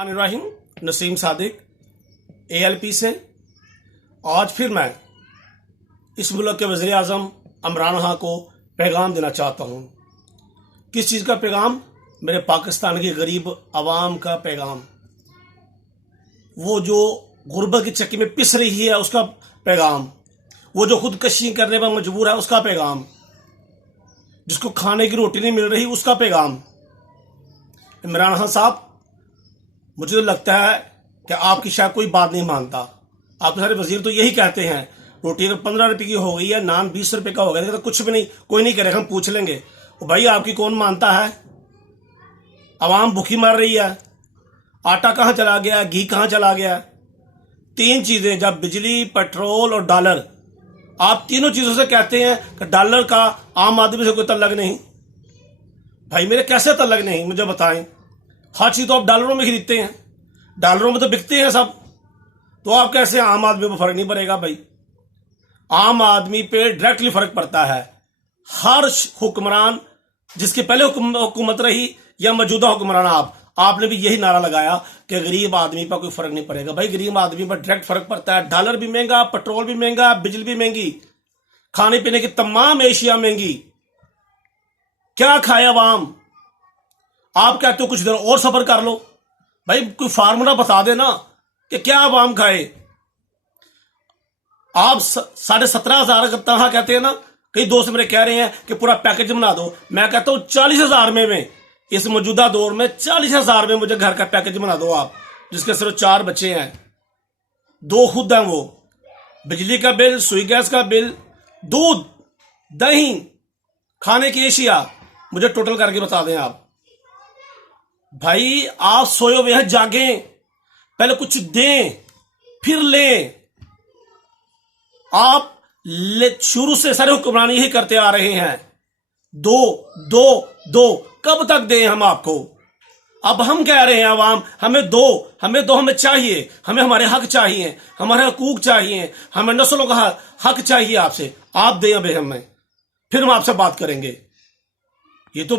Rahman Naseem Sadiq ALP से। आज फिर मैं इस मुल्क के वज़ीर आज़म इमरान खान को पैगाम देना चाहता हूँ। किस चीज़ का पैगाम? मेरे पाकिस्तान की गरीब आवाम का पैगाम, वो जो गुर्बत की चक्की में पिस रही है उसका पैगाम, वो जो खुदकशी करने पर मजबूर है उसका पैगाम, जिसको खाने की रोटी नहीं मिल रही उसका पैगाम। इमरान खान साहब, मुझे तो लगता है कि आपकी शायद कोई बात नहीं मानता। आपके सारे वजीर तो यही कहते हैं रोटी अगर 15 रुपये की हो गई है, नान 20 रुपये का हो गया, तो कुछ भी नहीं, कोई नहीं करेगा, हम पूछ लेंगे। तो भाई आपकी कौन मानता है? आवाम भूखी मर रही है, आटा कहाँ चला गया, घी कहाँ चला गया? 3 चीजें, जब बिजली, पेट्रोल और डॉलर, आप तीनों चीजों से कहते हैं कि डॉलर का आम आदमी से कोई तल्लक नहीं। भाई मेरे कैसे तल्लक नहीं, मुझे बताएं। हर चीज तो आप डॉलरों में खरीदते हैं, डॉलरों में तो बिकते हैं सब, तो आप कैसे आम आदमी पर फर्क नहीं पड़ेगा? भाई आम आदमी पे डायरेक्टली फर्क पड़ता है। हर हुक्मरान, जिसकी पहले हुकूमत रही या मौजूदा हुक्मरान, आपने भी यही नारा लगाया कि गरीब आदमी पर कोई फर्क नहीं पड़ेगा। भाई गरीब आदमी पर डायरेक्ट फर्क पड़ता है। डॉलर भी महंगा, पेट्रोल भी महंगा, बिजली भी महंगी, खाने पीने की तमाम एशिया महंगी। क्या खाए अवाम? आप कहते हो कुछ देर और सफर कर लो। भाई कोई फार्मूला बता देना कि क्या अवाम खाए। आप 17,500 का तनखा कहते हैं ना, कई दोस्त मेरे कह रहे हैं कि पूरा पैकेज बना दो। मैं कहता हूं 40,000 में इस मौजूदा दौर में 40,000 में मुझे घर का पैकेज बना दो आप, जिसके सिर्फ 4 बच्चे हैं, 2 खुद हैं, वो बिजली का बिल, सुई गैस का बिल, दूध, दही, खाने की एशिया, मुझे टोटल करके बता दें आप। भाई आप सोए हुए हैं, जागें, पहले कुछ दें फिर लें। आप शुरू से सारे हुक्मरान यही करते आ रहे हैं, दो दो दो, कब तक दें हम आपको? अब हम कह रहे हैं आवाम, हमें दो, हमें चाहिए, हमें हमारे हक चाहिए, हमारे हकूक चाहिए, हमें नस्लों का हक चाहिए आपसे। आप दें अभी हमें, फिर हम आपसे बात करेंगे। ये तो